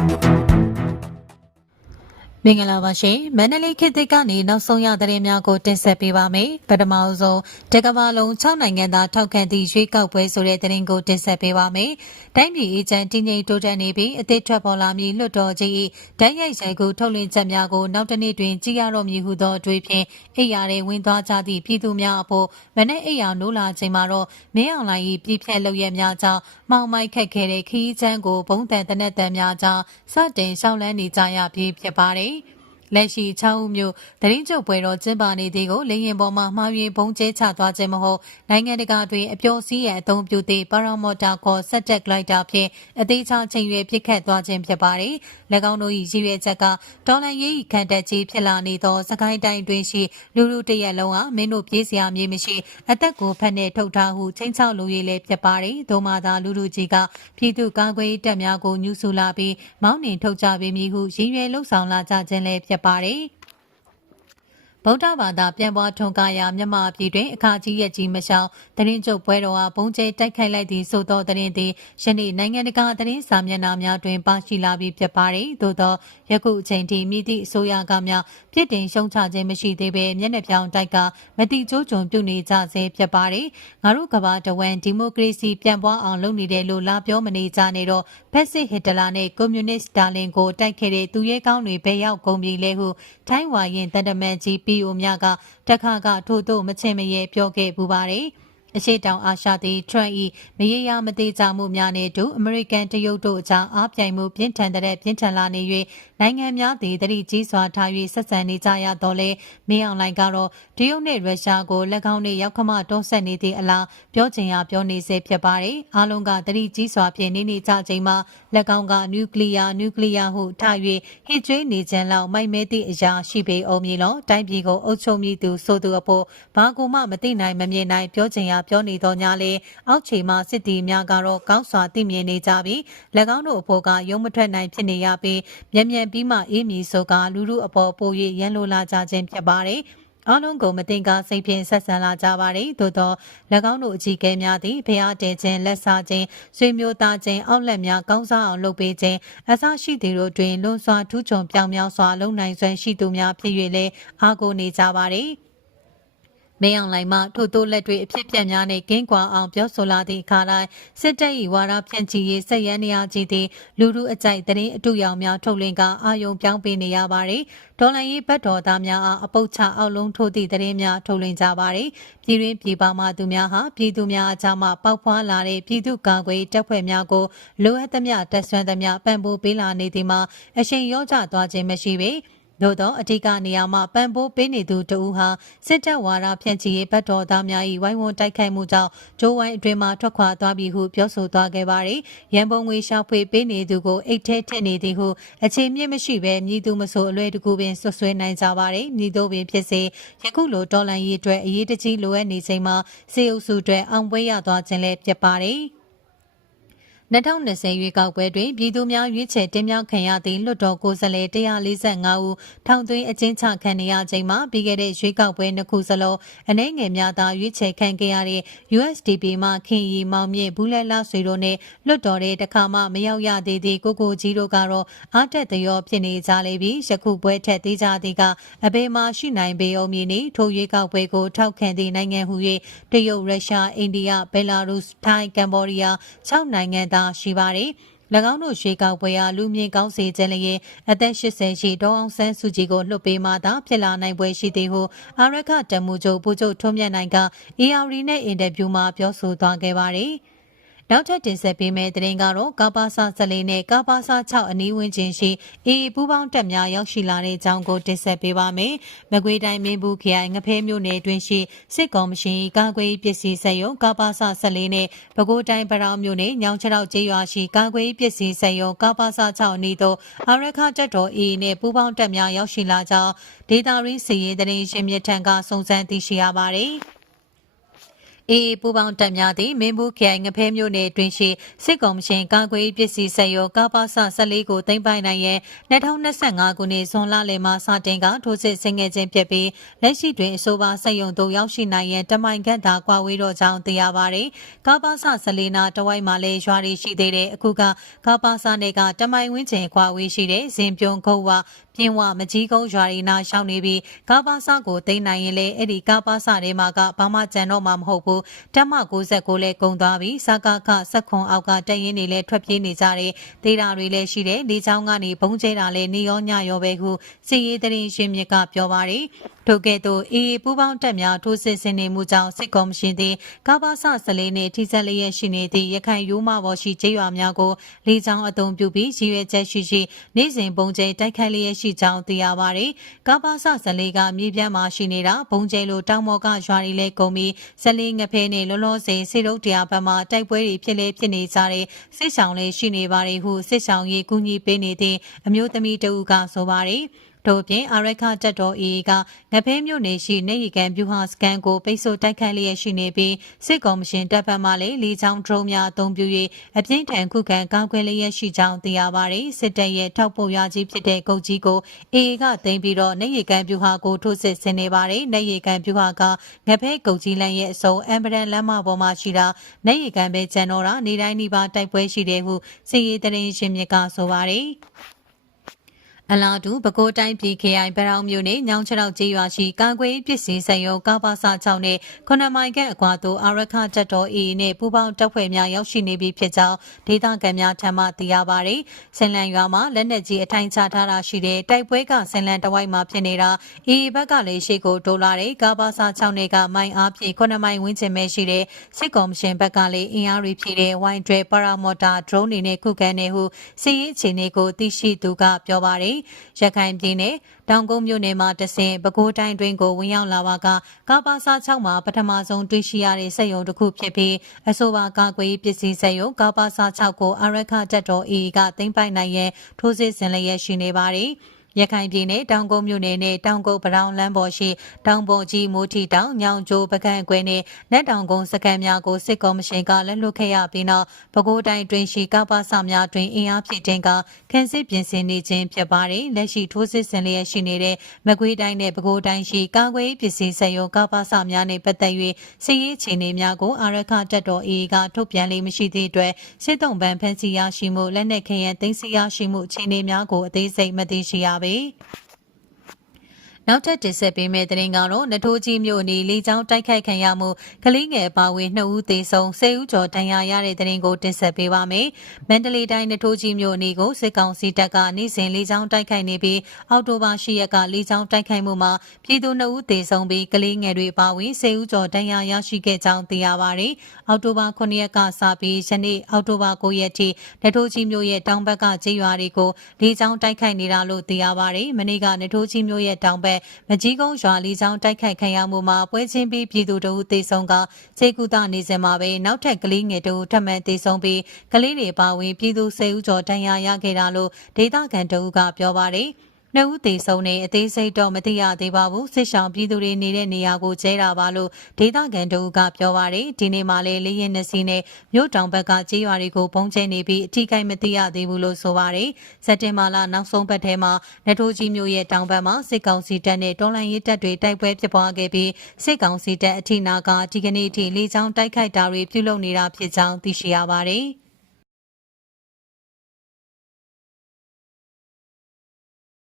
Thank you. မင်္ဂလာပါရှင်မန္တလေးခေတ်သစ်ကနေနောက်ဆုံးရသတင်းများကိုတင်ဆက်ပေးပါမယ်ပထမအဆုံးတကဘာလုံး6နိုင်ငံသားထောက်ခံသည့်ရွေးကောက်ပွဲဆိုတဲ့သတင်းကိုတင်ဆက်ပေးပါမယ်တိုင်းပြည်အေဂျင့်တည်ငြိမ်တိုးတက်နေပြီးအသစ်ထွက်ပေါ်လာမည့်လွှတ်တော်ကြီး၏ဓာတ်ရိုက်ရိုက်ကိုထုတ်လွှင့်ချက်များကိုနောက်တစ်နေ့တွင်ကြည့်ရတော့မည်ဟုသောအတွေ့ဖြင့်အိယာတွေဝင်သွားကြသည့်ပြည်သူများအဖို့မနေ့အိယာနိုးလာချိန်မှာတော့မင်းအောင်လှိုင်၏ပြည်ဖြတ်လုပ်ရများကြောင့်မှောင်မိုက်ခတ်ခဲ့တဲ့ခီးချမ်းကိုဘုံတန်တနက်တန်များကြောင့်စတင်ရှောင်းလန်းနေကြရပြီဖြစ်ပါတယ် me လက်ရှိချောင်းဦးမြို့တရင်ကျုပ်ပွဲတော်ကျင်းပနေသည်ကိုလေရင်ပေါ်မှမှားယွင်းဘုံကျဲချသွားခြင်းမဟုတ်နိုင်ငံတကာတွင်အပျော်စီးရန်အသုံးပြုသည့်ပါရာမော်တာခေါ်ဆက်တက်ဂလိုက်တာဖြင့်အသေးချောင်းချိန်ရွယ်ပစ်ခတ်သွားခြင်းဖြစ်ပါတယ်။၎င်းတို့၏ရည်ရွယ်ချက်ကဒေါ်လာရေး၏ခံတက်ကြီးဖြစ်လာနေသောစကိုင်းတိုင်းတွင်ရှိလူလူတရက်လုံးဟာမင်းတို့ပြေးစရာမြေမရှိအသက်ကိုဖက်နှင့်ထုတ်ထားဟုချင်းချောက်လိုရေးလည်းဖြစ်ပါတယ်။ဒိုမာသာလူလူကြီးကပြည်သူကာကွယ်တပ်များကိုညှူဆူလာပြီးမောင်းနှင်ထုတ်ကြပေမည်ဟုရည်ရွယ်လှုပ်ဆောင်လာကြခြင်းလည်းဖြစ်ပါတယ်။ ဗုဒ္ဓဘာသာပြန်ပွားထွန်ကားရာမြမအပြည်တွင်အခါကြီးရဲ့ကြီးမရှောင်တရင်ကျုပ်ပွဲတော်အားဘုံကျဲတိုက်ခိုက်လိုက်သည့်ဆိုသောတရင်သည်ယနေ့နိုင်ငံတကာတရင်စာမျက်နှာများတွင်ပါရှိလာပြီးဖြစ်ပါတယ်။သို့သောယခုအချိန်ထိမိသည့်အစိုးရကများပြစ်တင်ရှုံချခြင်းမရှိသေးဘဲမျက်နှာပြောင်တိုက်ကမတိကျိုးကြုံပြုနေကြဆဲဖြစ်ပါတယ်။ငါတို့ကဘာတဝန်ဒီမိုကရေစီပြန်ပွားအောင်လုပ်နေတယ်လို့လာပြောမနေကြနဲ့တော့ဖက်စစ်ဟစ်တလာနဲ့ကွန်မြူနစ်တာလင်ကိုတိုက်ခဲ့တဲ့သူရဲကောင်းတွေဘယ်ရောက်ကုန်ပြီလဲဟုထိုင်းဝါရင်တန်တမန်ကြီး PO များကတခါကထို့သို့မချင်မရဲပြောခဲ့ပူပါတယ်။အရှိတောင်အာရှသည်ထရန့်၏မရေရာမသေးကြမှုများနှင့်အတူအမေရိကန်တရုတ်တို့အကြားအားပြိုင်မှုပြင်းထန်တဲ့ပြင်းထန်လာနေ၍ နိုင်ငံများသည်တတိကြီးစွာထား၍ဆက်ဆံနေကြရတော့လဲမင်းအောင်လှိုင်ကတော့တရုတ်နှင့်ရုရှားကို၎င်းနှင့်ရောက်ခမတုံးဆက်နေသည့်အလားပြောချင်ရပြောနေစေဖြစ်ပါတယ်။အားလုံးကတတိကြီးစွာဖြင့်နေနေကြချိန်မှာ၎င်းကနျူကလ িয়ার နျူကလ িয়ার ဟုထား၍ဟစ်ကြွေးနေခြင်းလောက်မိုက်မဲသည့်အရာရှိပေအောင်မြေလုံးတိုင်းပြည်ကိုအုပ်ချုပ်မည်သူဆိုသူအဖို့ဘာကူမှမသိနိုင်မမြင်နိုင်ပြောချင်ရပြောနေတော့ညာလေအောက်ခြေမှစစ်တီများကတော့ကောင်းစွာသိမြင်နေကြပြီး၎င်းတို့အဖို့ကရုံမထွက်နိုင်ဖြစ်နေရပြီးမြန်မြန်ပြီးမှအေးမီဆိုကလူလူအပေါ်ပို၍ရန်လိုလာကြခြင်းဖြစ်ပါတယ်အားလုံးကိုမတင်ကားစိတ်ဖြင့်ဆက်ဆံလာကြပါတယ်သို့သော၎င်းတို့အကြီးကဲများသည်ဖျားတဲခြင်းလက်စားခြင်းဆွေမျိုးသားခြင်းအောက်လက်များကောင်းစားအောင်လုပ်ပေးခြင်းအစရှိသည်တို့တွင်လွန်စွာထူးချွန်ပြောင်မြောက်စွာလုံနိုင်စွမ်းရှိသူများဖြစ်၍လည်းအားကိုးနေကြပါတယ် မင်းအောင်လှိုင်မှထို့သောလက်တွေအဖြစ်ပြက်များနဲ့ကင်းကွာအောင်ပြောဆိုလာသည့်အခါတိုင်းစစ်တပ်၏ဝါဒဖြန့်ချီရေးဆက်ရန်နေရာကြီးသည်လူလူအကြိုက်တရင်အတူရောင်များထုတ်လင်းကအာယုံပြောင်းပေးနေရပါတယ်။ဒေါ်လာရေးဘတ်တော်သားများအားအပုတ်ချအောက်လုံးထိုးသည့်တရင်များထုတ်လင်းကြပါတယ်။ပြည်တွင်းပြည်ပမှသူများဟာပြည်သူများအကြမ်းမှပေါက်ဖွားလာတဲ့ပြည်သူ့ကာကွယ်တပ်ဖွဲ့များကိုလိုအပ်သမျှတပ်ဆွမ်းသမျှပံ့ပိုးပေးလာနေသည်မှာအရှိန်ရောကျသွားခြင်းမရှိပေ။ သို့သောအဓိကနေရာမှာပံ့ပိုးပေးနေသူတဦးဟာစစ်တပ်ဝါဒဖြန့်ချီရေးဘတ်တော်သားများ၏ဝိုင်းဝန်းတိုက်ခိုက်မှုကြောင့်ဂျိုးဝိုင်းအတွင်မှထွက်ခွာသွားပြီဟုပြောဆိုသွားခဲ့ပါသည်။ရန်ပုံငွေရှာဖွေပေးနေသူကိုအိတ်ထဲထည့်နေသည်ဟုအခြေမြင့်မရှိဘဲမြည်သူမဆိုအလွယ်တကူပင်ဆွဆွဲနိုင်ကြပါသည်။မြည်သူပင်ဖြစ်စေယခုလိုတော်လန်ရေးအတွက်အရေးတကြီးလိုအပ်နေချိန်မှာစေအုပ်စုအတွက်အောင်ပွဲရသွားခြင်းလည်းဖြစ်ပါသည်။ 2020ရွေးကောက်ပွဲတွင်ပြည်သူများရွေးချယ်တင်မြှောက်ခံရသည့်လွှတ်တော်ကိုယ်စားလှယ်145ဦးထောင်သွင်းအကျဉ်းချခံနေရချိန်မှာပြီးခဲ့တဲ့ရွေးကောက်ပွဲနှစ်ခုစလုံးအနေငယ်များသာရွေးချယ်ခံခဲ့ရတဲ့ USDP မှခင်ရီမောင်မြင့်ဘူးလက်လဆွေတို့နဲ့လွှတ်တော်တဲ့တခါမှမရောက်ရသေးသည့်ကိုကိုကြီးတို့ကတော့အားတက်သရောဖြစ်နေကြလေပြီးယခုပွဲထက်သေးကြသည်ကအဘေးမှာရှိနိုင်ပေအောင်မည်နီထိုရွေးကောက်ပွဲကိုထောက်ခံသည့်နိုင်ငံဟု၍တရုတ်ရုရှားအိန္ဒိယဘယ်လာရုစ်ထိုင်းကမ်ဘောဒီးယား6နိုင်ငံသားရှိပါတယ်။၎င်းတို့ရွှေကောက်ပွဲအားလူမြင့်ကောင်းစေခြင်းလျင်အသက်80ရှိဒေါအောင်ဆန်းစုကြည်ကိုလွှတ်ပေးမှသာဖြစ်လာနိုင်ပွဲရှိသည်ဟုအာရခတမှုချုပ်ပူချုပ်ထွန်းမြတ်နိုင်က ARD နဲ့အင်တာဗျူးမှာပြောဆိုသွားခဲ့ပါတယ်။ နောက်ထပ်တင်ဆက်ပေးမယ့်သတင်းကတော့ကပါစာဇလေးနဲ့ကပါစာ6အနီးဝန်းကျင်ရှိအေးပူးပေါင်းတပ်များရောက်ရှိလာတဲ့အကြောင်းကိုတင်ဆက်ပေးပါမယ်။မကွေးတိုင်းမင်းဘူးခရိုင်ငဖဲမြို့နယ်တွင်ရှိစစ်ကော်မရှင်ကာကွယ်ပစ္စည်းစက်ရုံကပါစာဇလေးနဲ့ပဲခူးတိုင်းပရောင်မြို့နယ်ညောင်ချောက်ကျေးရွာရှိကာကွယ်ပစ္စည်းစက်ရုံကပါစာ6အနီးသို့အာရခတပ်တော်အေးနဲ့ပူးပေါင်းတပ်များရောက်ရှိလာကြောင်းဒေတာရင်းစီရင်တရင်ရှင်မြထံကစုံစမ်းသိရှိရပါတယ်။ အေးပူပေါင်းတပ်များသည်မင်းဘူးခရိုင်ငဖဲမြို့နယ်တွင်ရှိစစ်ကောင်မရှင်ကာကွယ်ရေးပစ္စည်းဆက်ရောကာပါဆ14ကိုသိမ်းပိုက်နိုင်ရန်2025ခုနှစ်ဇွန်လလယ်မှစတင်ကထိုးစစ်ဆင်ခဲ့ခြင်းဖြစ်ပြီးလက်ရှိတွင်အဆိုပါစက်ရုံသို့ရောက်ရှိနိုင်ရန်တမိုင်ခန့်သာကွာဝေးတော့ကြောင်းသိရပါသည်ကာပါဆ14နာတဝိုက်မှာလည်းရွာတွေရှိသေးတယ်အခုကကာပါဆနယ်ကတမိုင်ဝင်းကျင်ကွာဝေးရှိတဲ့ဇင်ပြုံခုတ်ဝပြင်းဝမကြီးကုန်းရွာရီနာရှောင်းနေပြီးကာပါဆကိုသိမ်းနိုင်ရင်လေအဲ့ဒီကာပါဆထဲမှာကဘာမှကြံတော့မှာမဟုတ်ဘူးတက်မ69လဲကုံသွားပြီးစကားခဆက်ခွန်အောက်ကတက်ရင်တွေလဲထွက်ပြေးနေကြတယ်ဒေတာတွေလည်းရှိတယ်လေချောင်းကနေဘုံကျဲတာလဲနေရောညရောပဲဟုစီရေးတရင်ရှင်မြစ်ကပြောပါတယ်ထို့ကဲ့သို့အေးပူပေါင်းတက်များထိုးစစ်ဆင်နေမှုကြောင့်စစ်ကော်မရှင်သည်ကာဘာဆဆလေးနှင့်ထိစက်လျက်ရှိနေသည့်ရခိုင်ရိုးမဘော်ရှိကျေးရွာများကိုလေကြောင်းအုံပြုပြီးရည်ရွယ်ချက်ရှိရှိနေ့စဉ်ပုံကျဲတိုက်ခိုက်လျက်ရှိကြောင်းသိရပါသည်ကာဘာဆဆလေးကမြေပြန့်မှာရှိနေတာပုံကျဲလိုတောင်မော်ကရွာတွေလဲကုန်ပြီးဇလေးငဖဲနဲ့လောလောဆယ်စေတုတ်တရားဘက်မှတိုက်ပွဲတွေဖြစ်လေဖြစ်နေကြတဲ့စစ်ဆောင်လေးရှိနေပါတယ်ဟုစစ်ဆောင်ရေးကူညီပေးနေတဲ့အမျိုးသမီးတဦးကဆိုပါတယ် တို့ပြင်အာရခတက်တော် AA ကငဖဲမြို့နယ်ရှိနေရီကန်ဗျူဟာစကန်ကိုပိတ်ဆို့တိုက်ခတ်လျက်ရှိနေပြီးစစ်ကော်မရှင်တပ်ဖက်မှလည်းလီချောင်းဒရုန်းများအသုံးပြု၍အပြင်းထန်ခုခံကာကွယ်လျက်ရှိကြောင်းသိရပါတယ်စစ်တပ်ရဲ့ထောက်ပို့ရကြီးဖြစ်တဲ့ကုတ်ကြီးကို AA ကသိမ်းပြီးတော့နေရီကန်ဗျူဟာကိုထိုးစစ်ဆင်နေပါတယ်နေရီကန်ဗျူဟာကငဖဲကုတ်ကြီးလမ်းရဲ့အစုံအမ်ဘရန်လမ်းမပေါ်မှာရှိတာနေရီကန်ပဲကျန်တော့တာနေတိုင်းနေပါတိုက်ပွဲရှိတယ်ဟုစီရေးတရင်ရှင်မြစ်ကဆိုပါတယ် အလားတူပဲခူးတိုင်းပြည်ခရိုင်ဗရောင်မြို့နယ်ညောင်ချောက်ကျေးရွာရှိကာကွယ်ပစ္စည်းစက်ရုံကပါစာ6နဲ့ခုနမိုင်ကအကွာသို့အာရခတက်တော် AA နဲ့ပူးပေါင်းတပ်ဖွဲ့များရောက်ရှိနေပြီဖြစ်ကြောင်းဒေသခံများထံမှသိရပါဗျ။ဆင်လန်ရွာမှာလက်နက်ကြီးအထိုင်ချထားတာရှိတဲ့တိုက်ပွဲကဆင်လန်တဝိုက်မှာဖြစ်နေတာ AA ဘက်ကလည်းရှေ့ကိုတိုးလာတဲ့ကပါစာ6နဲ့ကမိုင်အားဖြင့်ခုနမိုင်ဝင်းကျင်ပဲရှိတဲ့စစ်ကော်မရှင်ဘက်ကလည်းအင်အားတွေဖြည့်တဲ့ဝိုင်းဒရဲပါရာမော်တာဒရုန်းတွေနဲ့ခုခံနေဟုစီးရေးအခြေအနေကိုသိရှိသူကပြောပါတယ်ရခိုင်ပြည်နယ်တောင်ကုန်းမြို့နယ်မှာတဆင်ပဲခူးတိုင်းတွင်ကိုဝင်ရောက်လာပါကကာပါစာ6မှာပထမဆုံးတွေ့ရှိရတဲ့စက်ရုံတစ်ခုဖြစ်ပြီးအဆိုပါကာကွယ်ပစ္စည်းစက်ရုံကာပါစာ6ကိုအရခတက်တော် AA ကသိမ်းပိုက်နိုင်ရန်ထိုးစစ်ဆင်လျက်ရှိနေပါတယ်။ ရခိုင်ပြည်နယ်တောင်ကုန်းမြို့နယ်နဲ့တောင်ကုန်းပရောင်လမ်းပေါ်ရှိတောင်ပေါ်ကြီးမိုးထီတောင်ညောင်ကျိုးပကန့်အကွဲနဲ့နက်တောင်ကုန်းစကန်များကိုစစ်ကော်မရှင်ကလက်လွတ်ခဲ့ရပြီးနောက်ပဲခူးတိုင်းတွင်ရှိကပ္ပစများတွင်အင်အားဖြည့်တင်ကခန်းစစ်ပြင်ဆင်နေခြင်းဖြစ်ပါတယ်လက်ရှိထိုးစစ်ဆင်လျက်ရှိနေတဲ့မကွေးတိုင်းနဲ့ပဲခူးတိုင်းရှိကာကွယ်ပစ္စည်းစက်ရုံကပ္ပစများနဲ့ပတ်သက်၍စစ်ရေးအခြေအနေများကိုအာရခတက်တော် AA ကထုတ်ပြန်လေးမရှိသည့်အတွက်စစ်တုံးပန်းဖမ်းဆီးရရှိမှုလက်နက်ခဲယံသိမ်းဆည်းရရှိမှုအခြေအနေများကိုအသေးစိတ်မသိရှိရပေ။ family နောက်ထပ်တင်ဆက်ပေးမယ့်သတင်းကတော့နထိုးကြီးမြို့နေလေကြောင်းတိုက်ခိုက်ခံရမှုကလေးငယ်အပါအဝင်2ဦးသေဆုံး10ဦးကျော်ဒဏ်ရာရတဲ့သတင်းကိုတင်ဆက်ပေးပါမယ်။မန္တလေးတိုင်းနထိုးကြီးမြို့နေကိုစစ်ကောင်စီတပ်ကနေ့စဉ်လေကြောင်းတိုက်ခိုက်နေပြီးအောက်တိုဘာ10ရက်ကလေကြောင်းတိုက်ခိုက်မှုမှာပြည်သူ2ဦးသေဆုံးပြီးကလေးငယ်တွေအပါအဝင်10ဦးကျော်ဒဏ်ရာရရှိခဲ့ကြောင်းသိရပါတယ်။အောက်တိုဘာ9ရက်ကစပြီးယနေ့အောက်တိုဘာ9ရက်ထိနထိုးကြီးမြို့ရဲ့တောင်ဘက်ကကျေးရွာတွေကိုလေကြောင်းတိုက်ခိုက်နေတာလို့သိရပါတယ်။မနေ့ကနထိုးကြီးမြို့ရဲ့တောင်ဘက်မကြီးကုန်းရွာလီချောင်းတိုက်ခိုက်ခံရမှုမှာပွဲချင်းပြီးပြည်သူတို့သေဆုံးကခြေကူတာနေစဉ်မှာပဲနောက်ထပ်ကလေးငယ်တို့ထပ်မံသေဆုံးပြီးကလေးတွေပါဝင်ပြည်သူ၁၀ဦးကျော်ဒဏ်ရာရခဲ့တာလို့ဒေသခံတို့ကပြောပါတယ်။ နှစ်ဦးသေဆုံးနေအသေးစိတ်တော့မသိရသေးပါဘူးစစ်ဆောင်ပြည်သူတွေနေတဲ့နေရာကိုကျဲတာပါလို့ဒေသခံတို့ကပြောပါတယ်ဒီနေ့မှလည်းလေရင်နှစီနဲ့မြို့တောင်ဘက်ကကြေးရွာတွေကိုပုံကျဲနေပြီးအထီးကိုက်မသိရသေးဘူးလို့ဆိုပါတယ်စက်တင်ဘာလနောက်ဆုံးပတ်ထဲမှာနထိုးကြီးမြို့ရဲ့တောင်ဘက်မှာစစ်ကောင်စီတပ်နဲ့တော်လှန်ရေးတပ်တွေတိုက်ပွဲဖြစ်ပွားခဲ့ပြီးစစ်ကောင်စီတပ်အထီးနာကဒီကနေ့အထိလေကြောင်းတိုက်ခိုက်တာတွေပြုလုပ်နေတာဖြစ်ကြောင်းသိရှိရပါတယ်